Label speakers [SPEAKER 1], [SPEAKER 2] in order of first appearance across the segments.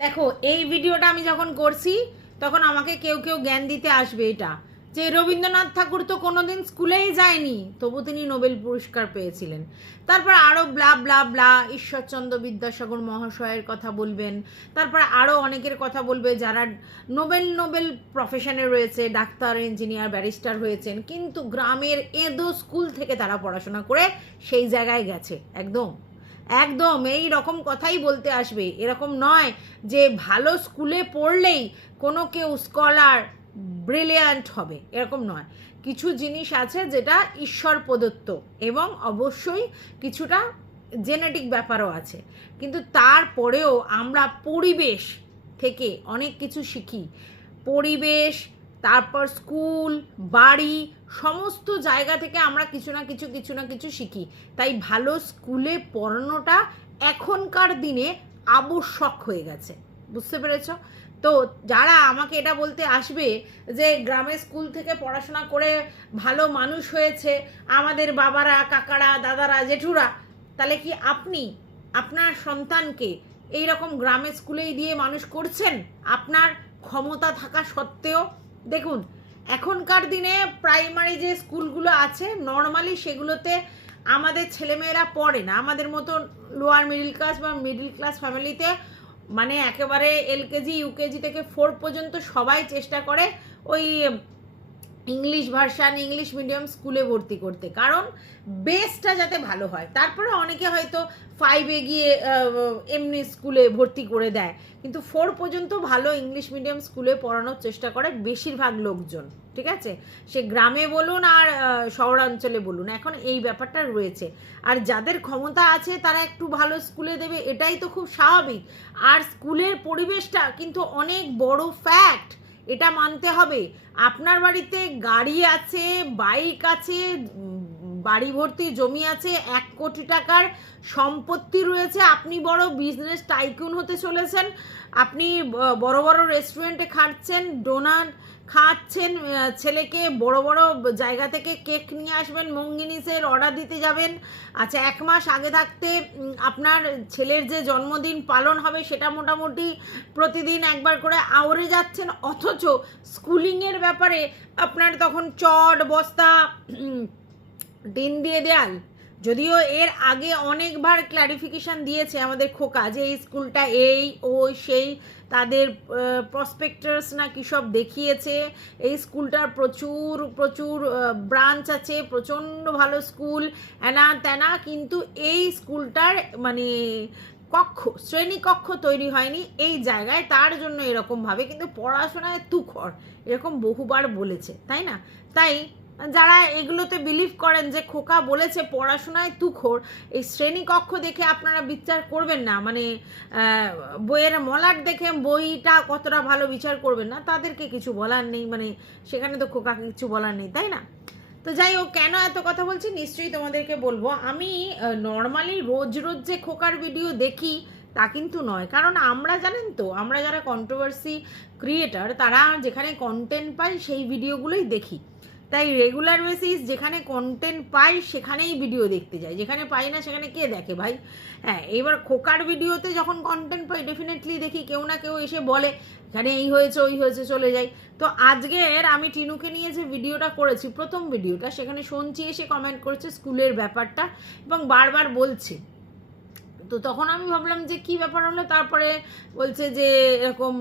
[SPEAKER 1] দেখো, এই ভিডিওটা আমি যখন করছি, তখন আমাকে কেউ কেউ জ্ঞান দিতে আসবে এটা। যে রবীন্দ্রনাথ ঠাকুর তো কোনোদিন স্কুলেই যায়নি, তবু তিনি নোবেল পুরস্কার পেয়েছিলেন। তারপর আরও blah blah blah Ishwarchandra Vidyasagar মহাশয়ের কথা বলবেন। তারপর আরও অনেকের কথা বলবে যারা নোবেল নোবেল প্রফেশনে রয়েছে, ডাক্তার ইঞ্জিনিয়ার ব্যারিস্টার হয়েছেন। কিন্তু গ্রামের এদো স্কুল থেকে তারা পড়াশোনা করে সেই জায়গায় গেছে, একদম। একদম এই রকম কথাই বলতে আসবে। এরকম নয় যে ভালো স্কুলে পড়লেই কোনো কেউ স্কলার ব্রিলিয়ান্ট হবে, এরকম নয়। কিছু জিনিস আছে যেটা ঈশ্বর প্রদত্ত এবং অবশ্যই কিছুটা জেনেটিক ব্যাপারও আছে। কিন্তু তারপরেও আমরা পরিবেশ থেকে অনেক কিছু শিখি। পরিবেশ তারপর স্কুল, বাড়ি, সমস্ত জায়গা থেকে আমরা কিছু না কিছু কিছু না কিছু শিখি। তাই ভালো স্কুলে পড়ানোটা এখনকার দিনে আবশ্যক হয়ে গেছে। বুঝতে পেরেছ? তো যারা আমাকে এটা বলতে আসবে যে গ্রামের স্কুল থেকে পড়াশোনা করে ভালো মানুষ হয়েছে, আমাদের বাবারা, কাকারা, দাদারা, জেঠুরা, তাহলে কি আপনি আপনার সন্তানকে এই রকম গ্রামের স্কুলেই দিয়ে মানুষ করছেন? আপনার ক্ষমতা থাকা সত্ত্বেও দেখুন, এখনকার দিনে প্রাইমারি যে স্কুলগুলো আছে নর্মালি সেগুলোতে আমাদের ছেলেমেয়েরা পড়ে না। আমাদের মতো লোয়ার মিডিল ক্লাস বা মিডিল ক্লাস ফ্যামিলিতে মানে একেবারে এলকেজি ইউকেজি থেকে ফোর পর্যন্ত সবাই চেষ্টা করে ওই ইংলিশ ভার্সান, ইংলিশ মিডিয়াম স্কুলে ভর্তি করতে। কারণ বেসটা যাতে ভালো হয়। তারপরে অনেকে হয়তো ফাইভে গিয়ে এমনি স্কুলে ভর্তি করে দেয়। কিন্তু ফোর পর্যন্ত ভালো ইংলিশ মিডিয়াম স্কুলে পড়ানোর চেষ্টা করে বেশিরভাগ লোকজন, ঠিক আছে? সে গ্রামে বলুন আর শহরাঞ্চলে বলুন, এখন এই ব্যাপারটা রয়েছে। আর যাদের ক্ষমতা আছে, তারা একটু ভালো স্কুলে দেবে, এটাই তো খুব স্বাভাবিক। আর স্কুলের পরিবেশটা কিন্তু অনেক বড় ফ্যাক্ট এটা মানতে হবে। আপনার বাড়িতে গাড়ি আছে, বাইক আছে, বাড়ি ভর্তি জমি আছে, এক কোটি টাকার সম্পত্তি রয়েছে। আপনি বড় বিজনেস টাইকুন হতে চলেছেন। আপনি বড় বড় রেস্টুরেন্টে খাটছেন ডোনাট খাচ্ছেন ছেলেকে বড় বড় জায়গা থেকে কেক নিয়ে আসবেন মঙ্গিনিসের অর্ডার দিতে যাবেন। আচ্ছা এক মাস আগে থাকতে আপনার ছেলের যে জন্মদিন পালন হবে সেটা মোটামুটি প্রতিদিন একবার করে আওড়ে যাচ্ছেন, অথচ স্কুলিংয়ের ব্যাপারে আপনার তখন চট বস্তা টিন দিয়ে দেয়াল। যদিও এর আগে অনেকবার ক্ল্যারিফিকেশন দিয়েছে আমাদের খোকা যে এই স্কুলটা এই, ও, সেই, তাদের প্রসপেক্টার্স না কী সব দেখিয়েছে। এই স্কুলটার প্রচুর প্রচুর ব্রাঞ্চ আছে, প্রচণ্ড ভালো স্কুল, এনা তেনা, কিন্তু এই স্কুলটার মানে কক্ষ, শ্রেণীকক্ষ তৈরি হয়নি এই জায়গায়, তার জন্য এরকমভাবে, কিন্তু পড়াশোনায় তুখর, এরকম বহুবার বলেছে, তাই না? তাই যারা এগুলোতে বিলিভ করেন যে খোকা বলেছে পড়াশোনায় তুখোর, এই শ্রেণীকক্ষ দেখে আপনারা বিচার করবেন না। মানে বইয়ের মলাট দেখে বইটা কতটা ভালো বিচার করবেন না, তাদেরকে কিছু বলার নেই। মানে সেখানে তো খোকা কিছু বলার নেই, তাই না? তো যাই হোক, কেন এত কথা বলছি? নিশ্চয়ই তোমাদেরকে বলব, আমি নর্মালি রোজ রোজ যে খোকার ভিডিও দেখি, তা কিন্তু নয়। কারণ আমরা জানেন তো, আমরা যারা কন্ট্রোভার্সি ক্রিয়েটার তারা যেখানে কন্টেন্ট পাই, সেই ভিডিওগুলোই দেখি। তাই রেগুলার বেসিস যেখানে কন্টেন্ট পাই, সেখানেই ভিডিও দেখতে যাই। যেখানে পাই না, সেখানে কে দেখে ভাই? হ্যাঁ এবার খোকার ভিডিওতে যখন কন্টেন্ট পাই ডেফিনেটলি দেখি কেউ না কেউ এসে বলে, এখানে এই হয়েছে, ওই হয়েছে, চলে যাই। তো আজকের আমি টিনুকে নিয়ে যে ভিডিওটা করেছি, প্রথম ভিডিওটা সেখানে শুনছি এসে কমেন্ট করেছে স্কুলের ব্যাপারটা এবং বারবার বলছে। তো তখন আমি ভাবলাম যে কি ব্যাপার হলো? তারপরে বলছে যে এরকম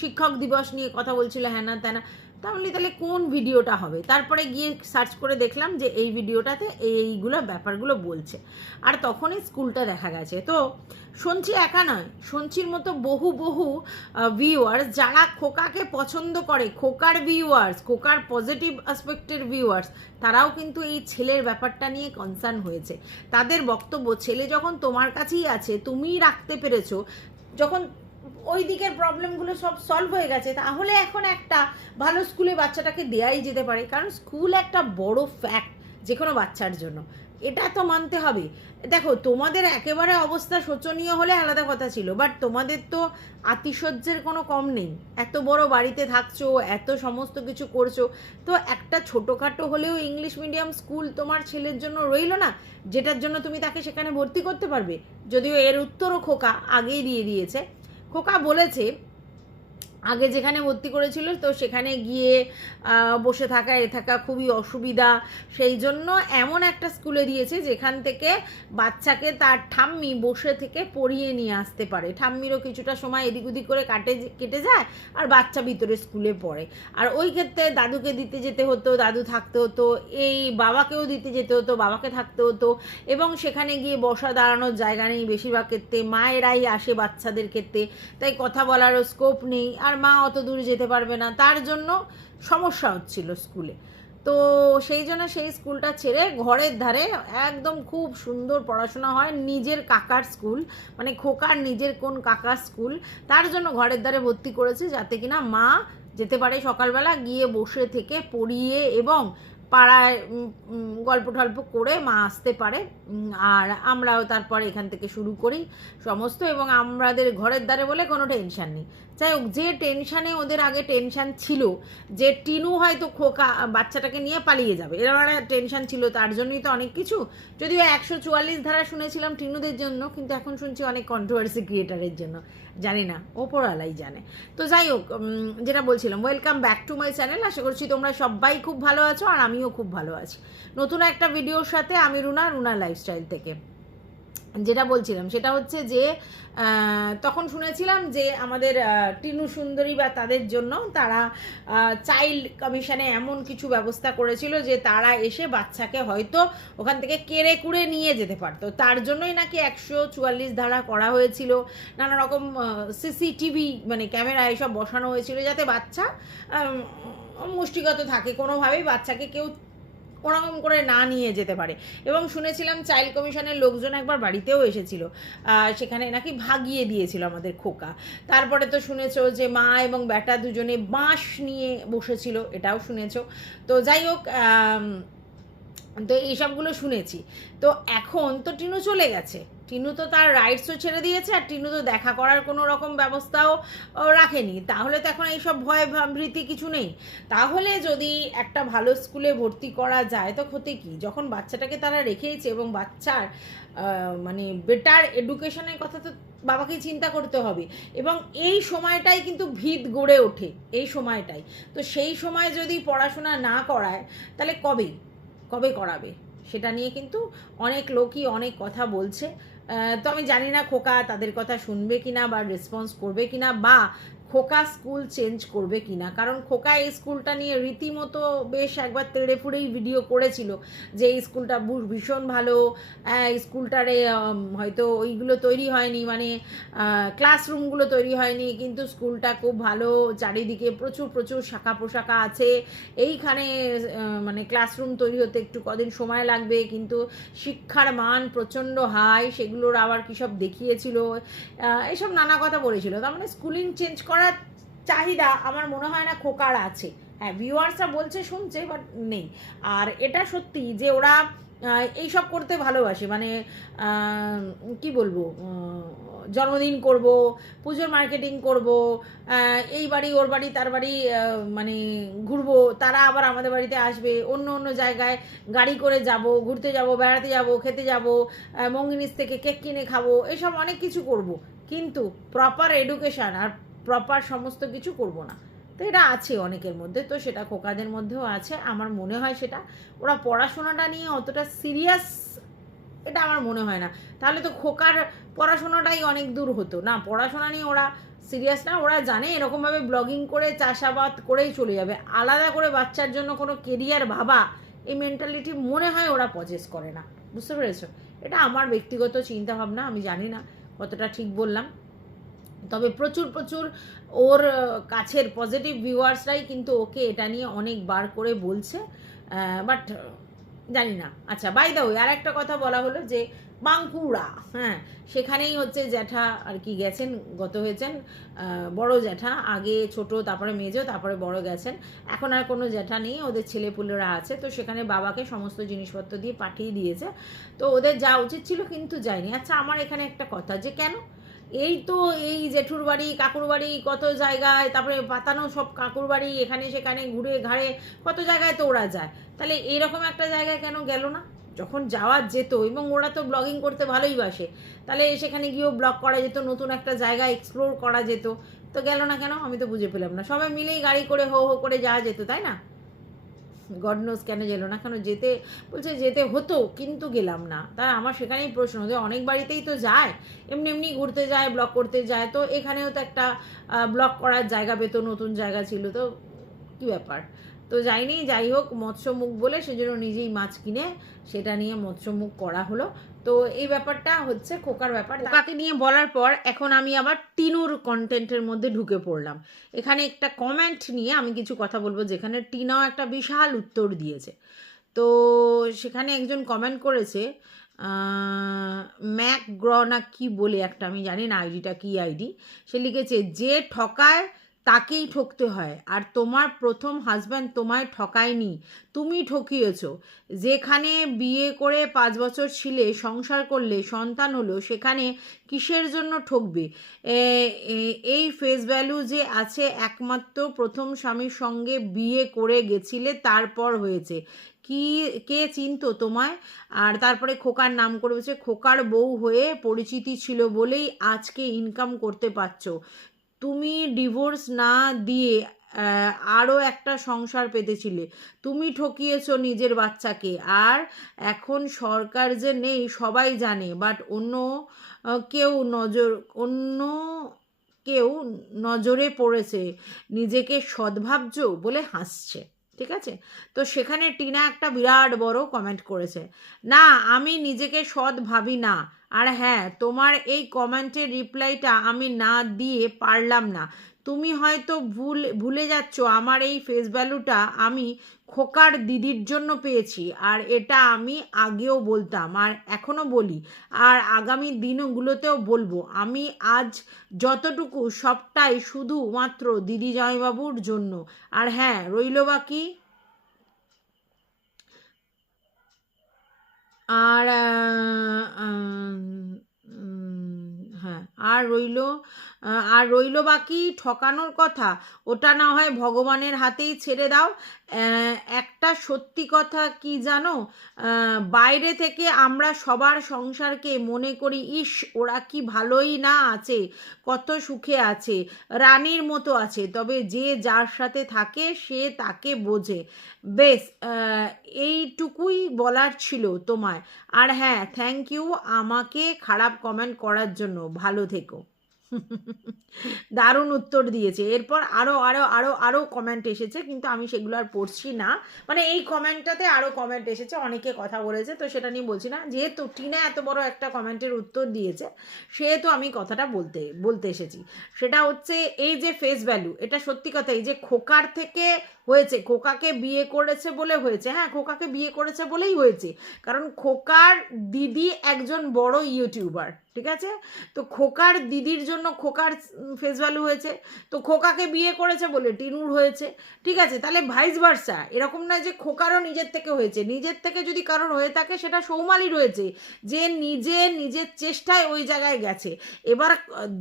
[SPEAKER 1] শিক্ষক দিবস নিয়ে কথা বলছিল হ্যাঁ না তেনা তাহলে তাহলে কোন ভিডিওটা হবে? তারপরে গিয়ে সার্চ করে দেখলাম যে এই ভিডিওটাতে এইগুলো ব্যাপারগুলো বলছে। আর তখনই স্কুলটা দেখা গেছে। তো সঞ্চি একা নয় সঞ্চির মতো বহু বহু ভিউয়ার্স যারা খোকাকে পছন্দ করে, খোকার ভিউয়ার্স খোকার পজিটিভ অ্যাসপেক্টের ভিউয়ার্স তারাও কিন্তু এই ছেলের ব্যাপারটা নিয়ে কনসার্ন হয়েছে। তাদের বক্তব্য, ছেলে যখন তোমার কাছেই আছে, তুমিই রাখতে পেরেছ, যখন ওই দিকের প্রবলেমগুলো সব সলভ হয়ে গেছে, তাহলে এখন একটা ভালো স্কুলে বাচ্চাটাকে দেয়াই যেতে পারে। কারণ স্কুল একটা বড় ফ্যাক্ট যে কোনো বাচ্চার জন্য। এটা তো মানতে হবে। দেখো, তোমাদের একেবারে অবস্থা শোচনীয় হলে আলাদা কথা ছিল বাট তোমাদের তো আতিশয্যের কোনো কম নেই। এত বড় বাড়িতে থাকছো, এত সমস্ত কিছু করছ, তো একটা ছোটোখাটো হলেও ইংলিশ মিডিয়াম স্কুল তোমার ছেলের জন্য রইল না, যেটার জন্য তুমি তাকে সেখানে ভর্তি করতে পারবে। যদিও এর উত্তরও খোকা আগেই দিয়ে দিয়েছে। খোকা বলেছে আগে যেখানে ভর্তি করেছিল, তো সেখানে গিয়ে বসে থাকা, এ থাকা খুবই অসুবিধা। সেই জন্য এমন একটা স্কুলে দিয়েছে যেখান থেকে বাচ্চাকে তার ঠাম্মি বসে থেকে পড়িয়ে নিয়ে আসতে পারে। ঠাম্মিরও কিছুটা সময় এদিক ওদিক করে কাটে, কেটে যায় আর বাচ্চা ভিতরে স্কুলে পড়ে। আর ওই ক্ষেত্রে দাদুকে দিতে যেতে হতো, দাদু থাকতে হতো, এই বাবাকেও দিতে যেতে হতো, বাবাকে থাকতে হতো এবং সেখানে গিয়ে বসা দাঁড়ানোর জায়গা নেই বেশিরভাগ ক্ষেত্রে, মায়েরাই আসে বাচ্চাদের ক্ষেত্রে। তাই কথা বলারও স্কোপ নেই। আর মা অত দূরে যেতে পারবে না। তার জন্য সমস্যা হচ্ছিল স্কুলে। তো সেই জন্য সেই স্কুলটা ছেড়ে ঘরের ধারে একদম খুব সুন্দর পড়াশোনা হয়। নিজের কাকার স্কুল মানে খোকার নিজের কোন কাকার স্কুল, তার জন্য ঘরের ধারে ভর্তি করেছে যাতে কিনা মা যেতে পারে সকালবেলা গিয়ে বসে থেকে পড়িয়ে এবং পাড়ায় গল্প টল্প করে মা আসতে পারে। আর আমরাও তারপর এখান থেকে শুরু করি সমস্ত এবং আমাদের ঘরের দ্বারে বলে কোনো টেনশান নেই। যাই হোক, যে টেনশানে ওদের আগে টেনশান ছিল, যে টিনু হয়তো খোকা বাচ্চাটাকে নিয়ে পালিয়ে যাবে। এরকম একটা টেনশন ছিল, তার জন্যই তো অনেক কিছু। যদিও একশো চুয়াল্লিশ ধারা শুনেছিলাম টিনুদের জন্য, কিন্তু এখন শুনছি অনেক কন্ট্রোভার্সি ক্রিয়েটারের জন্য। জানি না, ওপরওয়ালাই জানে। তো যাই হোক যেটা বলছিলাম welcome back to my channel আশা করছি তোমরা সবাই খুব ভালো আছো, আর আমিও খুব ভালো আছি। নতুন একটা ভিডিওর সাথে আমি রুনা রুনা লাইফস্টাইল থেকে। যেটা বলছিলাম, সেটা হচ্ছে যে তখন শুনেছিলাম যে আমাদের টিনু সুন্দরী বা তাদের জন্য তারা চাইল্ড কমিশনে এমন কিছু ব্যবস্থা করেছিল যে তারা এসে বাচ্চাকে হয়তো ওখান থেকে কেড়ে কুড়ে নিয়ে যেতে পারতো। তার জন্যই নাকি একশো চুয়াল্লিশ ধারা করা হয়েছিল। নানা রকম সিসিটিভি মানে ক্যামেরা এসব বসানো হয়েছিল যাতে বাচ্চা মুষ্টিগত থাকে, কোনোভাবেই বাচ্চাকে কেউ ওরকম করে না নিয়ে যেতে পারে। এবং শুনেছিলাম চাইল্ড কমিশনের লোকজন একবার বাড়িতেও এসেছিল সেখানে নাকি ভাগিয়ে দিয়েছিল আমাদের খোকা। তারপরে তো শুনেছো যে মা এবং বেটা দুজনে বাঁশ নিয়ে বসেছিল, এটাও শুনেছো। তো যাই হোক তো এইসবগুলো শুনেছি। তো এখন তো টিনু চলে গেছে। টিনু তো তার রাইটসও ছেড়ে দিয়েছে আর টিনু তো দেখা করার কোনো রকম ব্যবস্থাও রাখেনি। তাহলে তো এখন এইসব ভয় ভীতি কিছু নেই। তাহলে যদি একটা ভালো স্কুলে ভর্তি করা যায়, তো ক্ষতি কি? যখন বাচ্চাটাকে তারা রেখেইছে এবং বাচ্চার মানে বেটার এডুকেশনের কথা তো বাবাকেই চিন্তা করতে হবে। এবং এই সময়টাই কিন্তু ভিত গড়ে ওঠে, এই সময়টাই। তো সেই সময় যদি পড়াশোনা না করায়, তাহলে কবে? কবে করাবে? সেটা নিয়ে কিন্তু অনেক লোকই অনেক কথা বলছে। তো আমি জানি না খোকা তাদের কথা শুনবে কিনা বা রেসপন্স করবে কিনা বা খোকা স্কুল চেঞ্জ করবে কিনা? কারণ খোকা এই স্কুলটা নিয়ে রীতিমতো বেশ একবার তেড়ে ফুড়েই ভিডিও করেছিল যে এই স্কুলটা ভীষণ ভালো। স্কুলটারে হয়তো ওইগুলো তৈরি হয়নি মানে ক্লাসরুমগুলো তৈরি হয়নি, কিন্তু স্কুলটা খুব ভালো। চারিদিকে প্রচুর প্রচুর শাখা পোশাখা আছে। এইখানে মানে ক্লাসরুম তৈরি হতে একটু কদিন সময় লাগবে, কিন্তু শিক্ষার মান প্রচণ্ড হাই, সেগুলোর আবার কী সব দেখিয়েছিল এসব নানা কথা বলেছিল। তার মানে স্কুলিং চেঞ্জ করার চাহিদা, আমার মনে হয় না খোকার আছে। হ্যাঁ ভিউয়ার্সরা বলছে, শুনছে বাট নেই। আর এটা সত্যি যে ওরা এইসব করতে ভালোবাসে। মানে কি বলব জন্মদিন করব, পুজোর মার্কেটিং করব এই বাড়ি, ওর বাড়ি, তার বাড়ি মানে ঘুরবো, তারা আবার আমাদের বাড়িতে আসবে, অন্য অন্য জায়গায় গাড়ি করে যাব, ঘুরতে যাব, বেড়াতে যাব, খেতে যাব মঙ্গিনিস থেকে কেক কিনে খাব, এসব অনেক কিছু করব। কিন্তু প্রপার এডুকেশান আর প্রপার সমস্ত কিছু করব না। তো এটা আছে অনেকের মধ্যে, তো সেটা খোকাদের মধ্যেও আছে, আমার মনে হয় সেটা। ওরা পড়াশোনাটা নিয়ে অতটা সিরিয়াস এটা আমার মনে হয় না। তাহলে তো খোকার পড়াশোনাটাই অনেক দূর হতো। না, পড়াশোনা নিয়ে ওরা সিরিয়াস না, ওরা জানে এরকমভাবে ব্লগিং করে, চাষাবাদ করেই চলে যাবে। আলাদা করে বাচ্চার জন্য কোনো কেরিয়ার ভাবা, এই মেন্টালিটি মনে হয় ওরা পজেস করে না। বুঝতে পেরেছ? এটা আমার ব্যক্তিগত চিন্তা ভাবনা আমি জানি না কতটা ঠিক বললাম। তবে প্রচুর প্রচুর ওর কাছের পজিটিভ ভিউয়ার্সরাই কিন্তু ওকে এটা নিয়ে অনেকবার করে বলছে। বাট জানি না। আচ্ছা বাই দা ওই আর একটা কথা বলা হলো যে বাঁকুড়া হ্যাঁ সেখানেই হচ্ছে জ্যাঠা আর কি গেছেন, গত হয়েছেন বড় জ্যাঠা, আগে ছোট, তারপরে মেজো, তারপরে বড় গেছেন। এখন আর কোনো জ্যাঠা নেই, ওদের ছেলেপুলেরা আছে, তো সেখানে বাবাকে সমস্ত জিনিসপত্র দিয়ে পাঠিয়ে দিয়েছে। তো ওদের যাওয়া উচিত ছিল, কিন্তু যায়নি। আচ্ছা আমার এখানে একটা কথা যে কেন? এই তো এই জেঠুর বাড়ি, কাকুর বাড়ি কত জায়গায়, তারপরে পাতানো সব কাকুর বাড়ি, এখানে সেখানে ঘুরে ঘাড়ে কত জায়গায় তো ওরা যায়। তাহলে এইরকম একটা জায়গায় কেন গেল না? যখন যাওয়া যেত এবং ওরা তো ব্লগিং করতে ভালোই বাসে, তাহলে সেখানে গিয়েও ব্লগ করা যেত, নতুন একটা জায়গা এক্সপ্লোর করা যেত, তো গেল না কেন? আমি তো বুঝে পেলাম না। সবাই মিলেই গাড়ি করে হো হো করে যাওয়া যেত, তাই না? গড নোজ কেন গেলো না, কেন যেতে, বলছে যেতে হতো, কিন্তু গেলাম না। তার আমার সেখানেই প্রশ্ন, যে অনেক বাড়িতেই তো যায়, এমনি এমনি ঘুরতে যায় ব্লক করতে যায়, তো এখানেও তো একটা ব্লক করার জায়গা পেত, নতুন জায়গা ছিল, তো কি ব্যাপার? তো যাইনি, যাই হোক, মৎস্যমুখ বলে সেজন্য নিজেই মাছ কিনে সেটা নিয়ে মৎস্যমুখ করা হলো। তো এই ব্যাপারটা হচ্ছে খোকার ব্যাপার। খোকাকে নিয়ে বলার পর এখন আমি আবার টিনুর কন্টেন্টের মধ্যে ঢুকে পড়লাম। এখানে একটা কমেন্ট নিয়ে আমি কিছু কথা বলব যেখানে টিনাও একটা বিশাল উত্তর দিয়েছে। তো সেখানে একজন কমেন্ট করেছে ম্যাক গ্র না কি বলে একটা, আমি জানি না আইডিটা কি আইডি সে লিখেছে, যে ঠকায় তাকেই ঠকতে হয়। আর তোমার প্রথম হাজব্যান্ড তোমায় ঠকায়নি। তুমি ঠকিয়েছ। যেখানে বিয়ে করে পাঁচ বছর ছিলে, সংসার করলে, সন্তান হলো, সেখানে কিসের জন্য ঠকবে? এই ফেস ভ্যালু যে আছে একমাত্র প্রথম স্বামীর সঙ্গে বিয়ে করে গেছিলে, তারপর হয়েছে। কি, কে চিনতো তোমায়? আর তারপরে খোকার নাম করেছে। খোকার বউ হয়ে পরিচিতি ছিল বলেই আজকে ইনকাম করতে পারছ। তুমি ডিভোর্স না দিয়ে আরও একটা সংসার পেতেছিলে। তুমি ঠকিয়েছো নিজের বাচ্চাকে। আর এখন সরকার যে নেই, সবাই জানে বাট অন্য কেউ নজর, অন্য কেউ নজরে পড়েছে, নিজেকে সদ্ভাবজ বলে হাসছে, ঠিক আছে? তো সেখানে টিনা একটা বিরাট বড় কমেন্ট করেছে। না, আমি নিজেকে সৎ ভাবি না। আর হ্যাঁ তোমার এই কমেন্টের রিপ্লাইটা আমি না দিয়ে পারলাম না। তুমি হয়তো ভুল, ভুলে যাচ্ছ, আমার এই ফেস ভ্যালুটা আমি খোকার দিদির জন্য পেয়েছি। আর এটা আমি আগেও বলতাম, আর এখনও বলি। আর আগামী দিনগুলোতেও বলব, আমি আজ যতটুকু সবটাই শুধুমাত্র দিদি জয়বাবুর জন্য। আর হ্যাঁ রইল বাকি আর হ্যাঁ আর রইল আর রইল বাকি ঠকানোর কথা। ওটা না হয় ভগবানের হাতেই ছেড়ে দাও। একটা সত্যি কথা কি জানো? বাইরে থেকে আমরা সবার সংসারকে মনে করি, ইস, ওরা কি ভালোই না আছে, কত সুখে আছে, রানীর মতো আছে। তবে যে যার সাথে থাকে, সে তাকে বোঝে। বেশ এইটুকুই বলার ছিল তোমায়। আর হ্যাঁ থ্যাংক ইউ আমাকে খারাপ কমেন্ট করার জন্য। ভালো থেকো। দারুণ উত্তর দিয়েছে। এরপর আরও আরও আরও আরও কমেন্ট এসেছে, কিন্তু আমি সেগুলো আর পড়ছি না। মানে এই কমেন্টটাতে আরও কমেন্ট এসেছে, অনেকে কথা বলেছে, তো সেটা নিয়ে বলছি না। যেহেতু টিনা এত বড় একটা কমেন্টের উত্তর দিয়েছে, সেহেতু আমি কথাটা বলতে বলতে এসেছি। সেটা হচ্ছে এই যে ফেস ভ্যালু এটা সত্যি কথা, এই যে খোকার থেকে হয়েছে। খোকাকে বিয়ে করেছে বলে হয়েছে। হ্যাঁ খোকাকে বিয়ে করেছে বলেই হয়েছে। কারণ খোকার দিদি একজন বড় ইউটিউবার, ঠিক আছে? তো খোকার দিদির জন্য খোকার ফেস ভ্যালু হয়েছে। তো খোকাকে বিয়ে করেছে বলে টিনুর হয়েছে। ঠিক আছে, তাহলে ভাইস ভার্সা এরকম নয় যে খোকারও নিজের থেকে হয়েছে। নিজের থেকে যদি কারোর হয়ে থাকে, সেটা সৌমালির হয়েছে যে নিজে, নিজের চেষ্টায় ওই জায়গায় গেছে। এবার,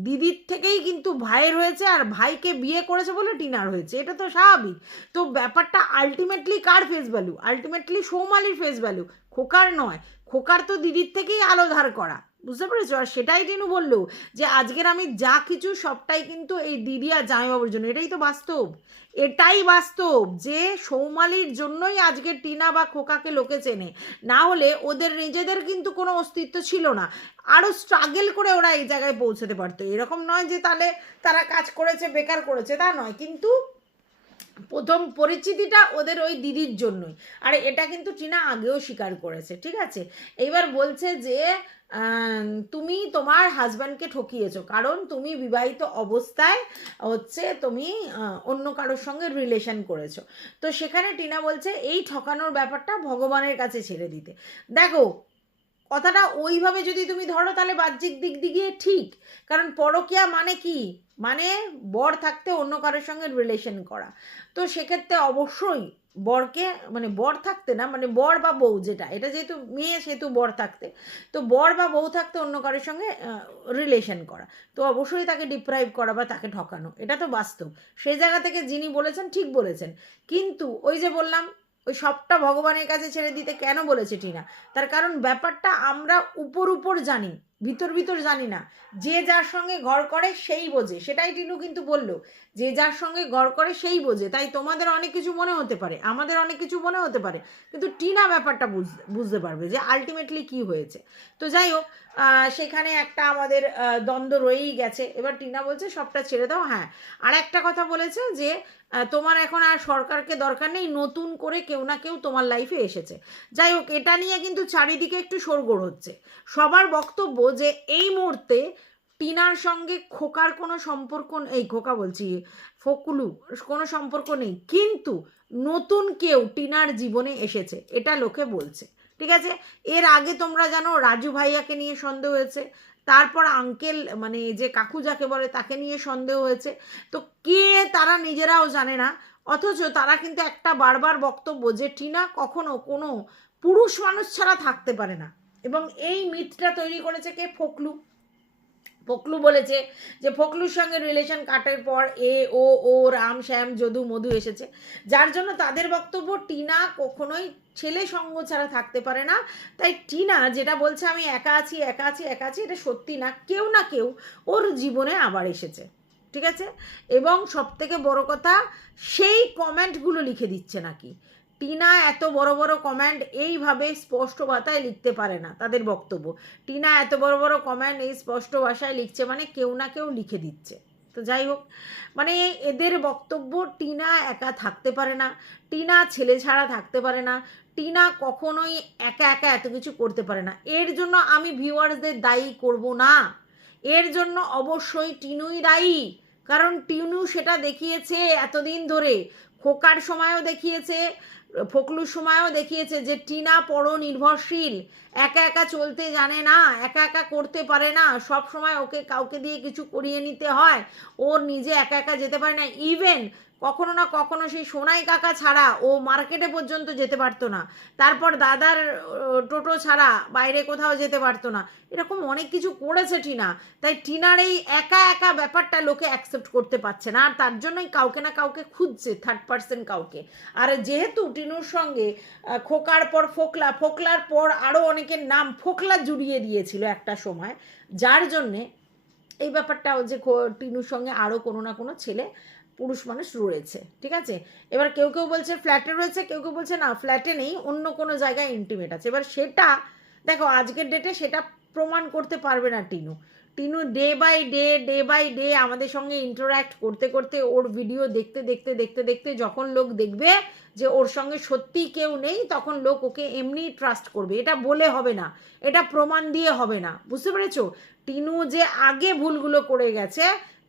[SPEAKER 1] দিদির থেকেই কিন্তু ভাইয়ের হয়েছে আর ভাইকে বিয়ে করেছে বলে টিনার হয়েছে। এটা তো স্বাভাবিক। তো ব্যাপারটা আলটিমেটলি কার ফেস ভ্যালু আলটিমেটলি সৌমালির ফেস ভ্যালু খোকার নয়। খোকার তো দিদির থেকেই আলো ধার করা। বুঝতে পেরেছ? আর সেটাই টিনু বলল যে, আজকের আমি যা কিছু সবটাই কিন্তু এই দিদি আর জামাইবাবুর জন্য। এটাই তো বাস্তব। এটাই বাস্তব যে সৌমালির জন্যই আজকে টিনা বা খোকাকে লোকে চেনে। না হলে ওদের নিজেদের কিন্তু কোনো অস্তিত্ব ছিল না। আরও স্ট্রাগেল করে ওরা এই জায়গায় পৌঁছাতে পারতো। এরকম নয় যে তাহলে তারা কাজ করেছে, বেকার করেছে, তা নয়। কিন্তু প্রথম পরিচিতিটা ওদের ওই দিদির জন্যই। আর এটা কিন্তু টিনা আগেও স্বীকার করেছে, ঠিক আছে? এইবার বলছে যে তুমি তোমার হাজব্যান্ডকে ঠকিয়েছো, কারণ তুমি বিবাহিত অবস্থায় হচ্ছে তুমি অন্য কারোর সঙ্গে রিলেশন করেছ। তো সেখানে টিনা বলছে, এই ঠকানোর ব্যাপারটা ভগবানের কাছে ছেড়ে দিতে। দেখো, কথাটা ওইভাবে যদি তুমি ধরো, তাহলে বাহ্যিক দিক দিয়ে ঠিক। কারণ পরকিয়া মানে কি? মানে বর থাকতে অন্য কারোর সঙ্গে রিলেশন করা। তো সেক্ষেত্রে অবশ্যই বরকে মানে বর থাকতে না মানে বর বা বউ যেটা, এটা যেহেতু মেয়ে, সেহেতু বর থাকতে। তো বর বা বউ থাকতে অন্য কারোর সঙ্গে রিলেশন করা। তো অবশ্যই তাকে ডিপ্রাইভ করা বা তাকে ঠকানো, এটা তো বাস্তব। সেই জায়গা থেকে যিনি বলেছেন, ঠিক বলেছেন। কিন্তু ওই যে বললাম, ওই সবটা ভগবানের কাছে ছেড়ে দিতে কেন বলেছে টিনা? তার কারণ ব্যাপারটা আমরা উপর উপর জানি। ভিতর ভিতর জানি না। যে যার সঙ্গে ঘর করে সেই বোঝে। সেটাই টিনু কিন্তু বলল। যে যার সঙ্গে ঘর করে সেই বোঝে। তাই তোমাদের অনেক কিছু মনে হতে পারে। আমাদের অনেক কিছু মনে হতে পারে। কিন্তু টিনা ব্যাপারটা বুঝ- বুঝতে পারবে যে আলটিমেটলি কি হয়েছে। তো যাই হোক সেখানে একটা আমাদের দ্বন্দ্ব রয়েই গেছে। এবার টিনা বলছে, সবটা ছেড়ে দাও। হ্যাঁ। আর একটা কথা বলেছে যে তোমার এখন আর সরকারকে দরকার নেই, নতুন করে কেউ না কেউ তোমার লাইফে এসেছে। যাই হোক, এটা নিয়ে কিন্তু চারিদিকে একটু সরগোড় হচ্ছে। সবার বক্তব্য যে এই মুহূর্তে টিনার সঙ্গে খোকার কোনো সম্পর্ক এই খোকা বলছি, ফকুলু, কোনো সম্পর্ক নেই। কিন্তু নতুন কেউ টিনার জীবনে এসেছে, এটা লোকে বলছে। ঠিক আছে? এর আগে তোমরা জানো রাজু ভাইয়াকে নিয়ে সন্দেহ হয়েছে তারপর আঙ্কেল মানে যে কাকু যাকে বলে তাকে নিয়ে সন্দেহ হয়েছে। তো কে তারা নিজেরাও জানে না। অথচ তারা কিন্তু একটা বারবার বক্তব্য যে টিনা কখনো কোনো পুরুষ মানুষ ছাড়া থাকতে পারে না। এবং এই মিথটা তৈরি করেছে কে? ফকলু। ফকলু বলেছে যে ফকলুর সঙ্গে রিলেশন কাটার পর এ, ও ও, রাম, শ্যাম, যদু, মধু এসেছে। যার জন্য তাদের বক্তব্য টিনা কখনোই ছেলে সঙ্গ ছাড়া থাকতে পারে না। তাই টিনা যেটা বলছে, আমি একা আছি একা আছি একা আছি, এটা সত্যি না। কেউ না কেউ ওর জীবনে আবার এসেছে। ঠিক আছে? এবং সব থেকে বড় কথা, সেই কমেন্টগুলো লিখে দিচ্ছে নাকি? টিনা এত বড় বড় কমেন্ট এইভাবে স্পষ্ট ভাষায় লিখতে পারে না, তাদের বক্তব্য। টিনা এত বড় বড় কমেন্ট এই স্পষ্ট ভাষায় লিখছে মানে কেউ না কেউ লিখে দিচ্ছে। তো যাই হোক মানে এদের বক্তব্য টিনা একা থাকতে পারে না, টিনা ছেলে ছাড়া থাকতে পারে না, টিনা কখনোই একা একা এত কিছু করতে পারে না। এর জন্য আমি ভিউয়ার্সদের দায়ী করব না। এর জন্য অবশ্যই টিনুই দায়ী, কারণ টিনু সেটা দেখিয়েছে এতদিন ধরে, খোকার সময়ও দেখিয়েছে ফকলুর সময়ও দেখিয়েছে যে টিনা পরনির্ভরশীল একা একা চলতে জানে না, একা একা করতে পারে না। সব সময় ওকে কাউকে দিয়ে কিছু করিয়ে নিতে হয়। ওর নিজে একা একা যেতে পারে না। ইভেন কখনো না কখনো সেই সোনাই কাকা ছাড়া ও মার্কেটে পর্যন্ত যেতে পারতো না। তারপর দাদার টোটো ছাড়া বাইরে কোথাও যেতে পারতো না। এরকম অনেক কিছু করেছে টিনা। তাই টিনার এই একা একা ব্যাপারটা লোকে অ্যাকসেপ্ট করতে পারছে না। আর তার জন্যই কাউকে না কাউকে খুঁজছে থার্ড পার্সন কাউকে। আর যেহেতু টিনুর সঙ্গে খোকার পর ফোকলা, ফোকলার পর আরও অনেকের নাম ফোকলা জুড়িয়ে দিয়েছিল একটা সময়। যার জন্যে এই ব্যাপারটা যে টিনুর সঙ্গে আরও কোনো না কোনো ছেলে পুরুষ মানুষ রয়েছে, ঠিক আছে? এবার কেউ কেউ বলছে ফ্ল্যাটে রয়েছে, কেউ কেউ বলছে না ফ্ল্যাটে নেই, অন্য কোনো জায়গায় ইন্টিমেট আছে। এবার সেটা, দেখো, আজকের ডেটে সেটা প্রমাণ করতে পারবে না Tinu. Tinu day by day day by day আমাদের সঙ্গে ইন্টারাক্ট করতে করতে ওর ভিডিও দেখতে দেখতে দেখতে দেখতে যখন লোক দেখবে যে ওর সঙ্গে সত্যি কেউ নেই, তখন লোক ওকে এমনি ট্রাস্ট করবে। এটা বলে হবে না, এটা প্রমাণ দিয়ে হবে না। বুঝতে পেরেছ? টিনু যে আগে ভুলগুলো করে গেছে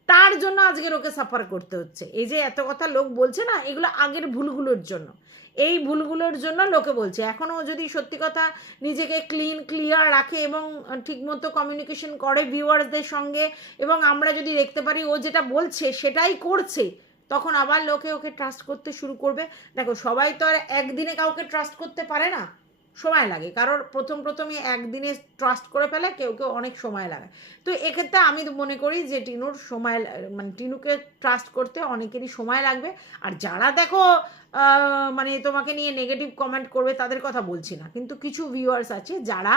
[SPEAKER 1] তার জন্য আজকের ওকে সাফার করতে হচ্ছে। এই যে এত কথা লোক বলছে না, এগুলো আগের ভুলগুলোর জন্য। এই ভুলগুলোর জন্য লোকে বলছে। এখনও যদি সত্যি কথা নিজেকে ক্লিন ক্লিয়ার রাখে এবং ঠিকমতো কমিউনিকেশন করে ভিউয়ার্সদের সঙ্গে এবং আমরা যদি দেখতে পারি ও যেটা বলছে সেটাই করছে, তখন আবার লোকে ওকে ট্রাস্ট করতে শুরু করবে। দেখো, সবাই তো আর একদিনে কাউকে ট্রাস্ট করতে পারে না। সময় লাগে। কারোর প্রথম প্রথমে একদিনে ট্রাস্ট করে ফেলে, কেউ কেউ অনেক সময় লাগে। তো এক্ষেত্রে আমি মনে করি যে টিনুর সময় মানে টিনুকে ট্রাস্ট করতে অনেকেরই সময় লাগবে। আর যারা দেখো মানে তোমাকে নিয়ে নেগেটিভ কমেন্ট করবে, তাদের কথা বলছি না। কিন্তু কিছু ভিউয়ার্স আছে যারা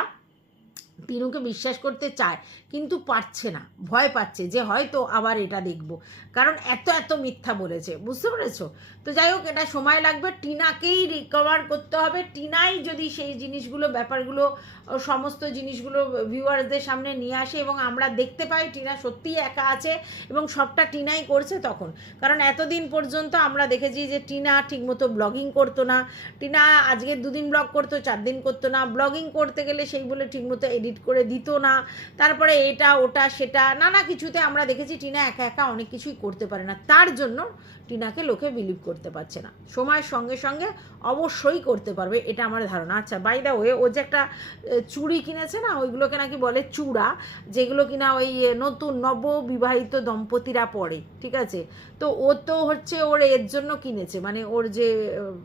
[SPEAKER 1] টিনুকে বিশ্বাস করতে চায় কিন্তু পারছে না, ভয় পাচ্ছে যে হয়তো আবার এটা দেখব। কারণ এত এত মিথ্যা বলেছে, বুঝতে পেরেছ? তো যাই হোক, এটা সময় লাগবে, টিনাকেই রিকভার করতে হবে। টিনাই যদি সেই জিনিসগুলো, ব্যাপারগুলো সমস্ত জিনিসগুলো ভিউয়ার্সদের সামনে নিয়ে আসে এবং আমরা দেখতে পাই টিনা সত্যিই একা আছে এবং সবটা টিনাই করছে তখন। কারণ এতদিন পর্যন্ত আমরা দেখেছি যে টিনা ঠিকমতো ব্লগিং করতো না, টিনা আজকে দুদিন ব্লগ করতো চার দিন করতো না। ব্লগিং করতে গেলে সেইগুলো ঠিকমতো এডিট করে দিত না। তারপরে এটা, ওটা, সেটা, নানা কিছুতে আমরা দেখেছি টিনা একা একা অনেক কিছুই করতে পারে না। তার জন্য টিনাকে লোকে বিলিভ করতে পারছে না। সময়ের সঙ্গে সঙ্গে অবশ্যই করতে পারবে, এটা আমার ধারণা। আচ্ছা বাই দা ওয়ে ও যে একটা চুড়ি কিনেছে না, ওইগুলোকে নাকি বলে চূড়া, যেগুলো কিনা ওই নতুন নববিবাহিত দম্পতিরা পরে, ঠিক আছে? তো ও তো হচ্ছে ওর এর জন্য কিনেছে মানে ওর যে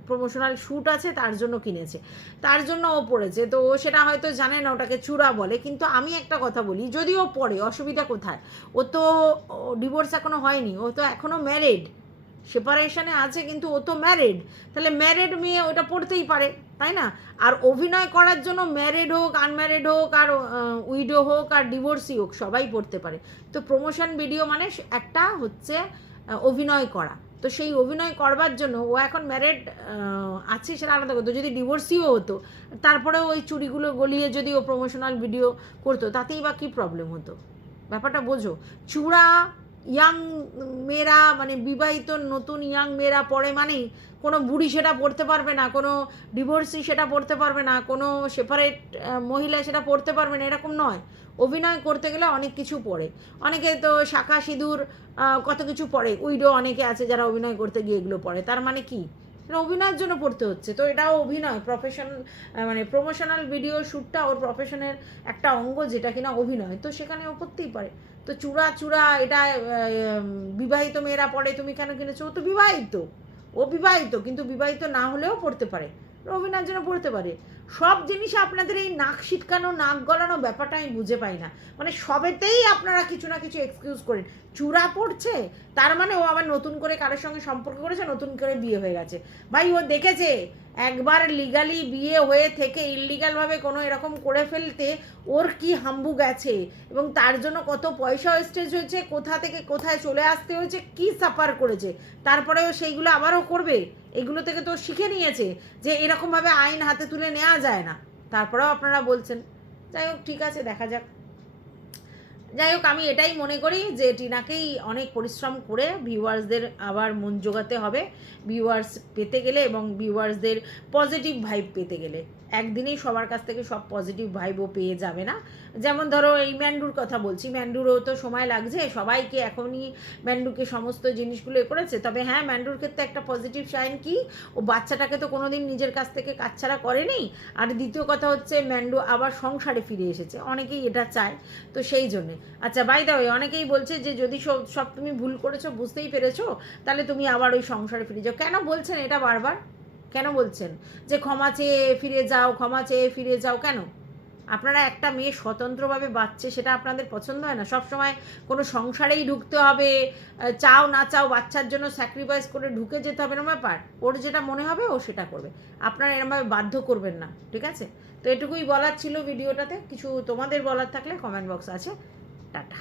[SPEAKER 1] প্রমোশনাল শ্যুট আছে, তার জন্য কিনেছে। তার জন্য ও পড়েছে তো ও সেটা হয়তো জানে না, ওটাকে চূড়া বলে, কিন্তু আমি একটা কথা বলি যদি ও পড়ে অসুবিধা কোথায়? ও তো ডিভোর্স এখনও হয়নি, ও তো এখনও ম্যারিড সেপারেশনে আছে কিন্তু ও তো ম্যারিড তাহলে ম্যারিড মেয়ে ওটা পড়তেই পারে, তাই না? আর অভিনয় করার জন্য ম্যারিড হোক আনম্যারিড হোক, আর উইডো হোক, আর ডিভোর্সি হোক, সবাই পড়তে পারে। তো প্রমোশন ভিডিও মানে একটা হচ্ছে অভিনয় করা। তো সেই অভিনয় করবার জন্য ও এখন ম্যারেড আছে সেটা আলাদা করতো। যদি ডিভোর্সিও হতো, তারপরেও ওই চুরিগুলো গলিয়ে যদি ও প্রমোশনাল ভিডিও করতো, তাতেই বা কী প্রবলেম হতো? ব্যাপারটা বোঝো। চূড়া ইয়াং মেয়েরা মানে বিবাহিত নতুন ইয়াং মেয়েরা পড়ে মানেই কোনো বুড়ি সেটা পড়তে পারবে না, কোনো ডিভোর্সি সেটা পড়তে পারবে না, কোনো সেপারেট মহিলা সেটা পড়তে পারবে না, এরকম নয়। অভিনয় করতে গেলে অনেক কিছু পড়ে। অনেকে তো শাখা সিঁদুর কত কিছু পড়ে। উইডো অনেকে আছে যারা অভিনয় করতে গিয়ে এগুলো পড়ে। তার মানে কি? এটা অভিনয়ের জন্য পড়তে হচ্ছে। তো এটাও অভিনয় প্রফেশন মানে প্রমোশনাল ভিডিও শ্যুটটা ওর প্রফেশনের একটা অঙ্গ যেটা কিনা অভিনয়। তো সেখানে ও করতেই পারে। তো চূড়া চূড়া এটা বিবাহিত মেয়েরা পড়ে, তুমি কেন কিনেছো? ও তো বিবাহিত। ও বিবাহিত, কিন্তু বিবাহিত না হলেও পড়তে পারে। রবীন্দ্রনাথ যেন পড়তে পারে। সব জিনিসে আপনাদের এই নাক সিটকানো, নাক গলানো ব্যাপারটা আমি বুঝে পাই না। মানে সবেতেই আপনারা কিছু না কিছু এক্সকিউজ করেন। চূড়া পড়ছে, তার মানে ও আবার নতুন করে কারোর সঙ্গে সম্পর্ক করেছে, নতুন করে বিয়ে হয়ে গেছে। ভাই, ও দেখেছে, একবার লিগালি বিয়ে হয়ে থেকে ইলিগালভাবে কোনো এরকম করে ফেলতে ওর কি হাম্বু গেছে এবং তার জন্য কত পয়সা ওয়েস্টেজ হয়েছে, কোথা থেকে কোথায় চলে আসতে হয়েছে, কি সাফার করেছে। তারপরেও সেইগুলো আবারও করবে? এগুলো থেকে তো শিখে নিয়েছে যে এরকমভাবে আইন হাতে তুলে নেওয়া যায় না। তারপরেও আপনারা বলছেন। যাই হোক, ঠিক আছে, দেখা যাক। যাই হোক, আমি এটাই মনে করি যে টিনাকেই অনেক পরিশ্রম করে ভিউয়ার্সদের আবার মন জোগাতে হবে। ভিউয়ার্স পেতে গেলে এবং ভিউয়ার্সদের পজিটিভ ভাইব পেতে গেলে। একদিনেই সবার কাছ থেকে সব পজিটিভ ভাইবও পেয়ে যাবে না। যেমন ধরো এই ম্যান্ডুর কথা বলছি, ম্যান্ডুরও তো সময় লাগছে, সবাইকে এখনই ম্যান্ডুকে সমস্ত জিনিসগুলো এ করেছে। তবে হ্যাঁ ম্যান্ডুর ক্ষেত্রে একটা পজিটিভ সাইন কি? ও বাচ্চাটাকে তো কোনোদিন নিজের কাছ থেকে কাচ্ছাড়া করেনি। আর দ্বিতীয় কথা হচ্ছে, ম্যান্ডু আবার সংসারে ফিরে এসেছে। অনেকেই এটা চায়, তো সেই জন্যে। আচ্ছা বাই দা ওয়ে অনেকেই বলছে যে যদি সব সব তুমি ভুল করেছ, বুঝতেই পেরেছ, তাহলে তুমি আবার ওই সংসারে ফিরে যাও। কেন বলছেন এটা বারবার? কেন বলছেন? যে ক্ষমা চেয়ে ফিরে যাও, ক্ষমা চেয়ে ফিরে যাও, কেন? আপনারা একটা মেয়ে স্বতন্ত্রভাবে বাচ্চে সেটা আপনাদের পছন্দ হয় না। সবসময় কোনো সংসারেই ঢুকতে হবে চাও না চাও বাচ্চার জন্য স্যাক্রিফাইস করে ঢুকে যেতে হবে এরকম ব্যাপার। ওর যেটা মনে হবে, ও সেটা করবে। আপনারা এরমভাবে বাধ্য করবেন না, ঠিক আছে? তো এটুকুই বলার ছিল ভিডিওটাতে। কিছু তোমাদের বলার থাকলে কমেন্ট বক্স আছে। টাটা।